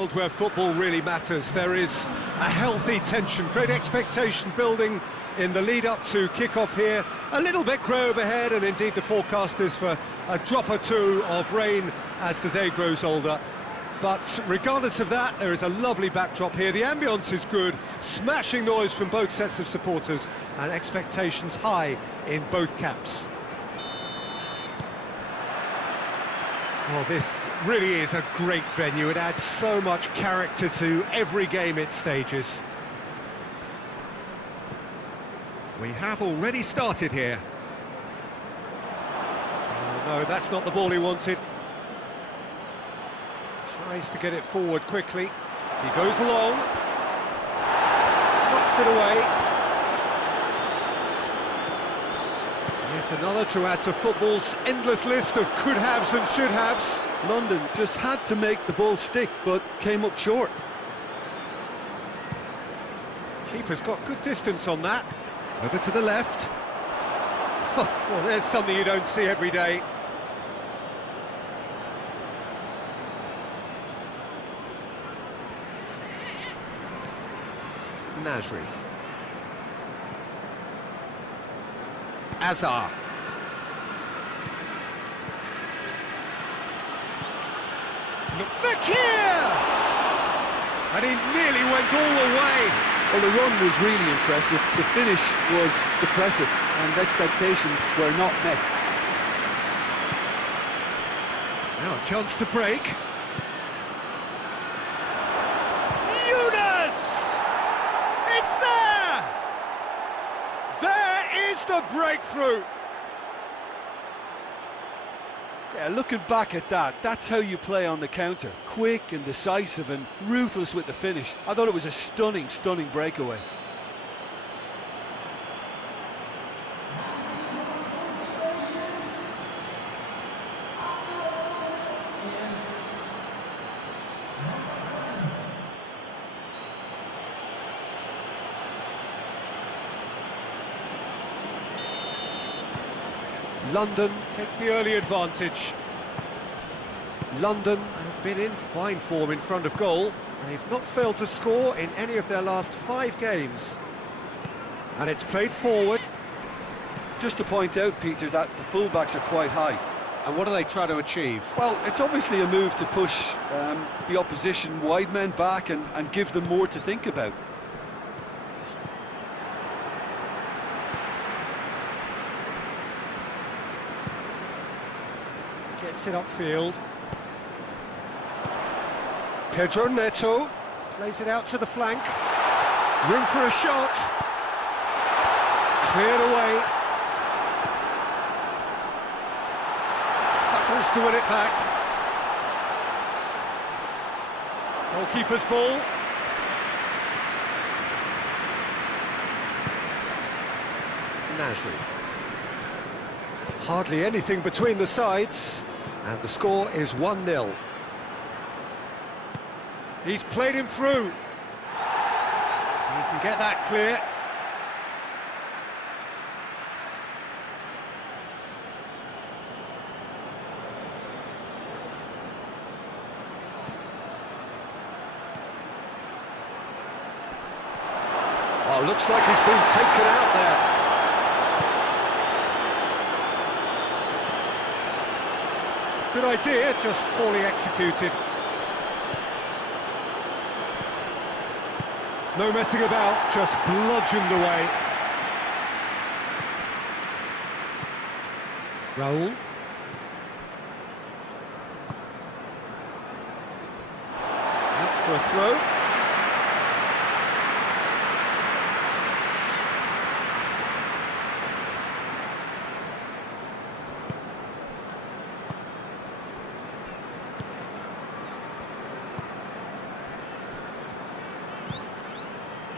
Where football really matters, there is a healthy tension, great expectation building in the lead up to kick-off here. A little bit grey overhead, and indeed the forecast is for a drop or two of rain as the day grows older. But regardless of that, there is a lovely backdrop here. The ambience is good, smashing noise from both sets of supporters, and expectations high in both camps. Well, this really is a great venue. It adds so much character to every game it stages. We have already started here. Oh, no, that's not the ball he wanted. Tries to get it forward quickly. He goes long. Knocks it away. Yet another to add to football's endless list of could-haves and should-haves. London just had to make the ball stick, but came up short. Keeper's got good distance on that. Over to the left. Well, there's something you don't see every day. Nasri. Azar. Fekir! And he nearly went all the way. Well, the run was really impressive. The finish was depressive, and expectations were not met. Now a chance to break. Yunus! It's there! There is the breakthrough. Yeah, looking back at that, that's how you play on the counter. Quick and decisive and ruthless with the finish. I thought it was a stunning, stunning breakaway. London take the early advantage. London have been in fine form in front of goal. They've not failed to score in any of their last 5 games. And it's played forward. Just to point out, Peter, that the fullbacks are quite high. And what do they try to achieve? Well, it's obviously a move to push the opposition wide men back and give them more to think about. Gets it upfield. Pedro Neto plays it out to the flank. Room for a shot. Cleared away. Battles to win it back. Goalkeeper's ball. Nasri. Hardly anything between the sides. And the score is 1-0. He's played him through. He can get that clear. Oh, looks like he's been taken out there. Good idea, just poorly executed. No messing about, just bludgeoned away. Raul. Out for a throw.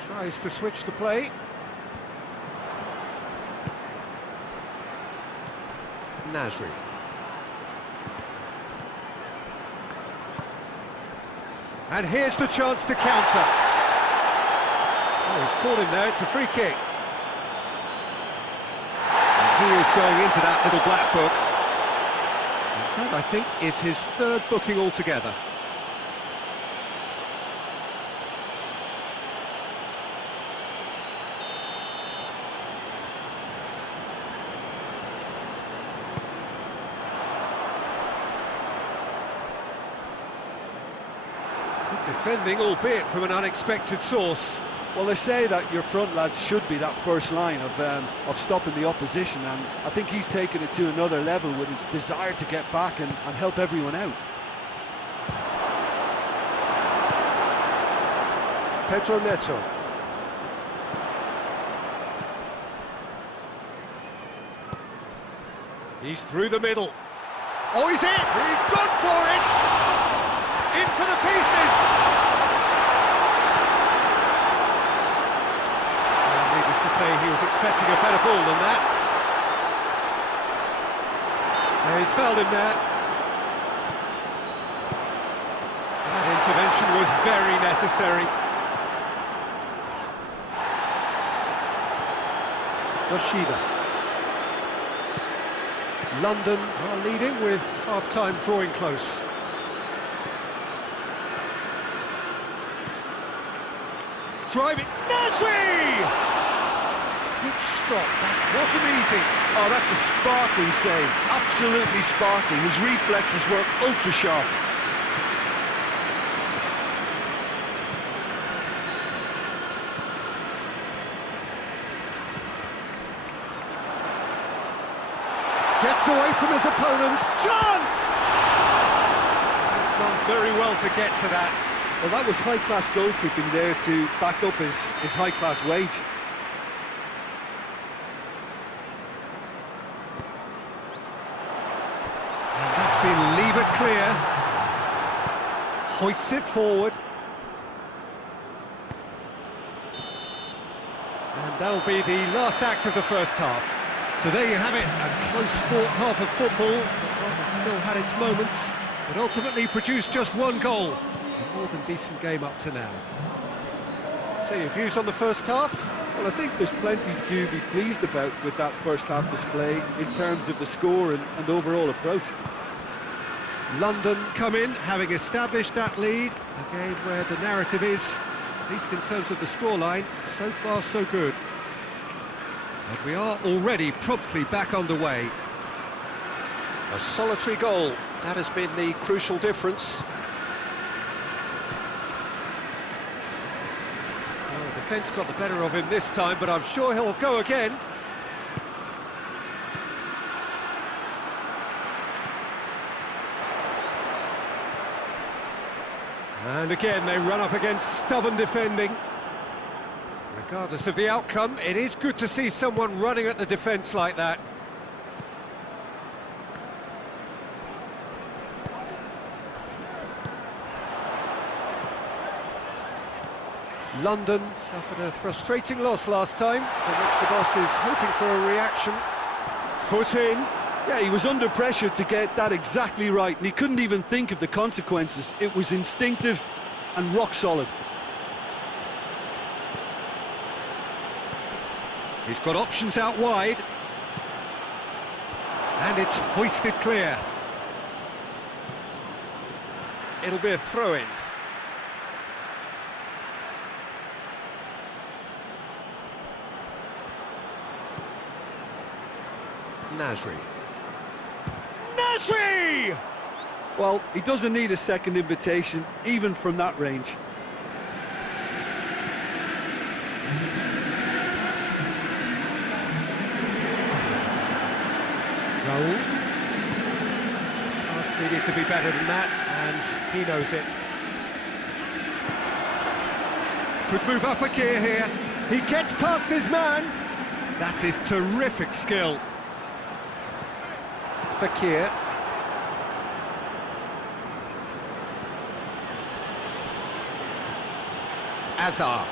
Tries to switch the play. Nasri. And here's the chance to counter. Oh, he's caught him there, it's a free kick. And he is going into that little black book. And that, I think, is his 3rd booking altogether. Good defending, albeit from an unexpected source. Well, they say that your front lads should be that first line of stopping the opposition, and I think he's taken it to another level with his desire to get back and help everyone out. Pedro Neto. He's through the middle. Oh, he's in! He's gone for it! In for the pieces! Well, needless to say, he was expecting a better ball than that. Yeah, he's fouled him there. That intervention was very necessary. Yoshida. London are leading with half-time drawing close. Driving, Nasri! Good stop, that wasn't easy. Oh, that's a sparkling save, absolutely sparkling. His reflexes were ultra sharp. Gets away from his opponents. Chance! He's done very well to get to that. Well, that was high-class goalkeeping there to back up his high-class wage. And that's been levered clear. Hoists it forward. And that'll be the last act of the first half. So there you have it, a close-fought half of football. Well, it still had its moments, but ultimately produced just one goal. A more than decent game up to now. So your views on the first half? Well, I think there's plenty to be pleased about with that first half display in terms of the score and overall approach. London come in, having established that lead. A game where the narrative is, at least in terms of the scoreline, so far so good. And we are already promptly back underway. A solitary goal, that has been the crucial difference. Well, the defence got the better of him this time, but I'm sure he'll go again. And again, they run up against stubborn defending. Regardless of the outcome, it is good to see someone running at the defence like that. London suffered a frustrating loss last time, from which the boss is hoping for a reaction. Foot in. Yeah, he was under pressure to get that exactly right, and he couldn't even think of the consequences. It was instinctive and rock solid. He's got options out wide. And it's hoisted clear. It'll be a throw-in. Nasri. Nasri! Well, he doesn't need a second invitation, even from that range. Raul. Pass needed to be better than that, and he knows it. Could move up a gear here. He gets past his man. That is terrific skill. Fakir. Azar.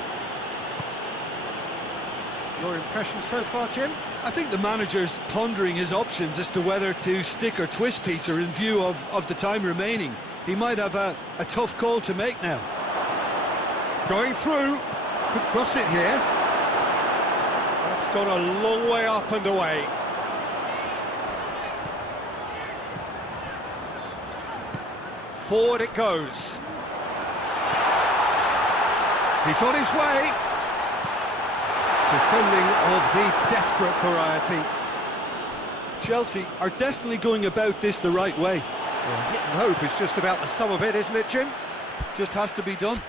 Your impression so far, Jim? I think the manager's pondering his options as to whether to stick or twist Peter in view of the time remaining. He might have a tough call to make now. Going through. Could cross it here. That's gone a long way up and away. Forward it goes. He's on his way. Defending of the desperate variety. Chelsea are definitely going about this the right way. Well, hit and hope is just about the sum of it, isn't it, Jim? Just has to be done.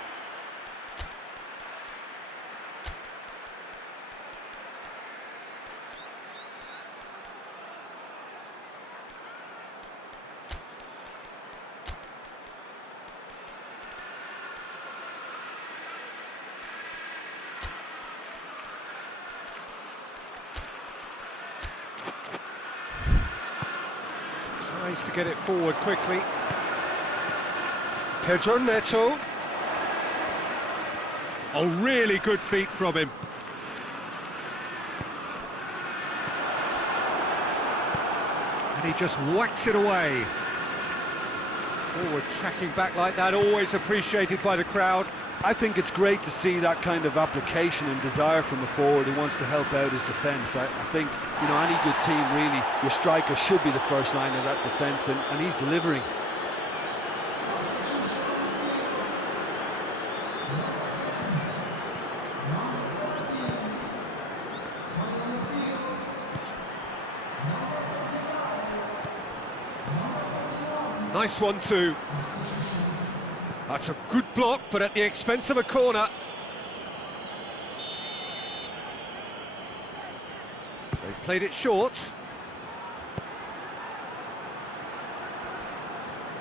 Tries to get it forward quickly. Pedro Neto. Oh, really good feet from him. And he just whacks it away. Forward tracking back like that, always appreciated by the crowd. I think it's great to see that kind of application and desire from a forward who wants to help out his defence. I think, you know, any good team, really, your striker should be the first line of that defence, and he's delivering. Nice one too. That's a good block, but at the expense of a corner. They've played it short.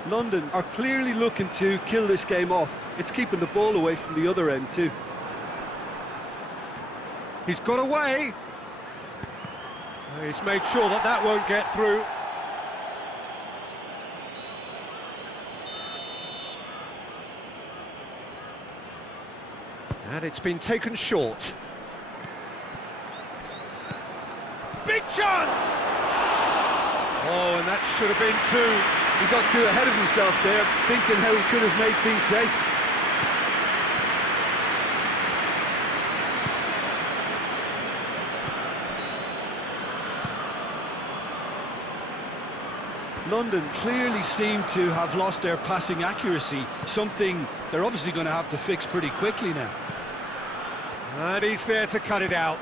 London are clearly looking to kill this game off. It's keeping the ball away from the other end too. He's got away. He's made sure that that won't get through. And it's been taken short. Big chance! Oh, and that should have been two. He got too ahead of himself there, thinking how he could have made things safe. London clearly seem to have lost their passing accuracy, something they're obviously going to have to fix pretty quickly now. And he's there to cut it out.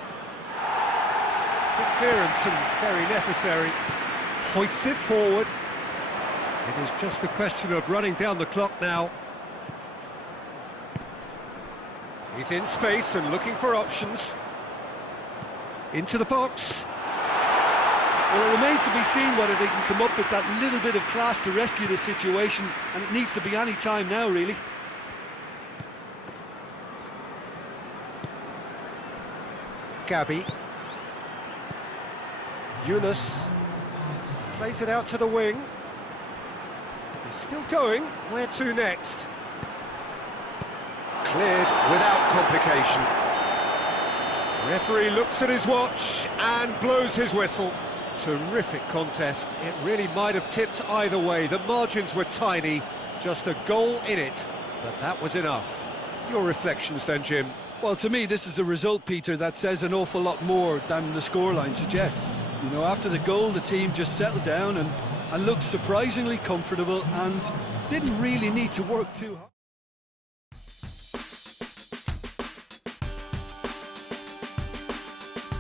Good clearance and very necessary. Hoists it forward. It is just a question of running down the clock now. He's in space and looking for options. Into the box. Well, it remains to be seen whether they can come up with that little bit of class to rescue the situation, and it needs to be any time now, really. Gabby. Yunus plays it out to the wing. He's still going. Where to next? Cleared without complication. Referee looks at his watch and blows his whistle. Terrific contest. It really might have tipped either way. The margins were tiny, just a goal in it, but that was enough. Your reflections then, Jim? Well, to me, this is a result, Peter, that says an awful lot more than the scoreline suggests. You know, after the goal, the team just settled down and looked surprisingly comfortable and didn't really need to work too hard.